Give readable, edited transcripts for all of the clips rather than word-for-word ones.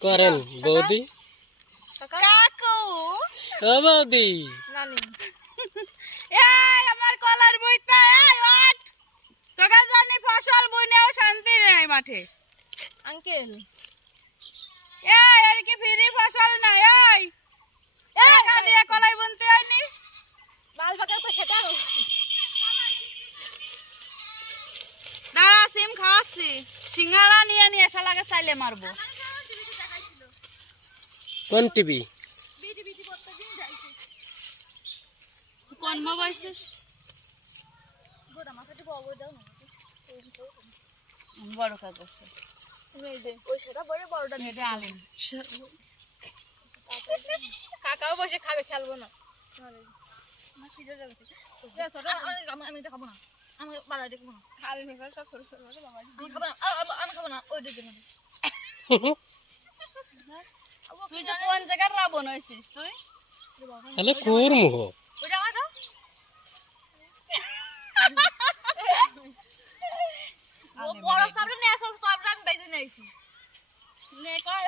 করেন বৌদি কাকু ও বৌদি নানি এই আমার কলার বইতা এই ওঠ তোকে জানি ফসল বইনেও শান্তি নেই মাঠে আঙ্কেল এই আর কি ফ্রি ফসল না এই টাকা দিয়ে কলাই বুনতে আইনি বাল বাকা তো সেটা দাঁড়া সিম খাওয়াচ্ছি সিঙ্গারা নিয়ে নিয়ে শালাকে চাইলে মারবো কোন টিভি কোন মোবাইল বড় কাগজ কাকাও বসে খাবে খেলবো না আমি খাবো না আমি বাড়া দেখবো না সব ছোট ছোট আমি খাবো না আমি খাবো না ওই দিকে তুই যে কোন জায়গার রাবণ হয়েছিস তুই হ্যালো কুরমু ওইটা আমার দাও বড় সামনে নিয়ে আসো তো আমি বেঁধে নিয়েছি নে কয়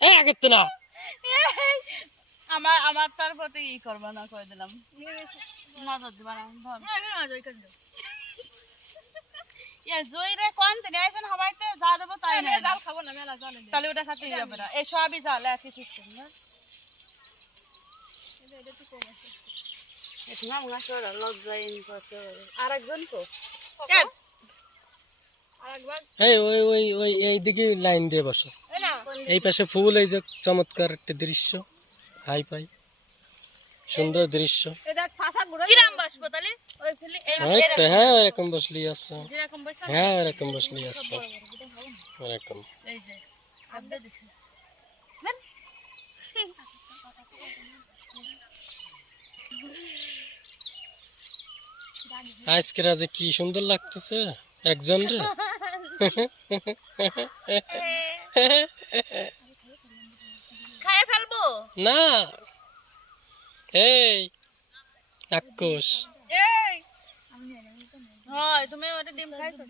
এই আগেতে না আমার তার প্রতি ই করবা না কই দিলাম নজর দিবা না ধর জয় রে কোন থেকে আইছেন হবাইতে যা দেব তাই না জাল খাবো না মেলা জালে তাহলে ওটা সাথে যাবে না এই সবই জাল একই সিস্টেম না এটা তো কম আছে এটা না মনে হয় লজ্জায় ইন করছে আরেকজন তো আরেকবার এই ওই ওই ওই এইদিকে লাইন দিয়ে বসো এই পাশে ফুল এই যে চমৎকার একটা দৃশ্য হাই ফাই সুন্দর দৃশ্য কিরাম বসবো তাহলে ওই ফুলি ওই তো হ্যাঁ এরকম বসলি আছে যেরকম বসা হ্যাঁ এরকম বসলি আছে এরকম এই যে আব্দে দিছি আজকে রাজে কি সুন্দর লাগতেছে একজন রে খায় ফেলবো না এই নাকুশ এই হয় তুমি ওটা ডিম খাইছো